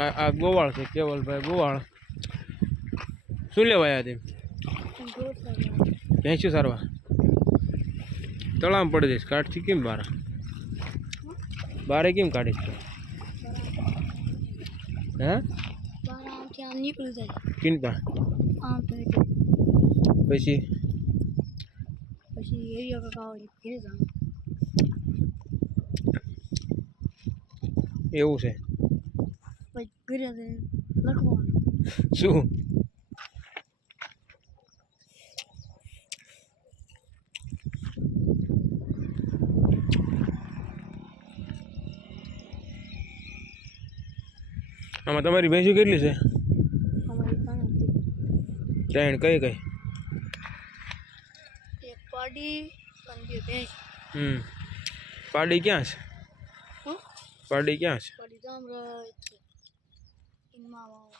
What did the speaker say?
આ ગોવાળ છે, કેવલભાઈ ગોવાળ. શું લેવા આવ્યા તેમ ભેંસું સારવા તળામ પડી જઈશ કાઢથી કેમ બાર? બારે કેમ કાઢીશ તું? પછી પછી? એવું છે. પછી ઘરે લખવાનું શું આમાં તમારી ભેંસું કેટલી છે? ત્રણ કઈ કઈ? પાડી હમ. પાડી ક્યાં છે? પાડી ક્યાં છે. 金毛。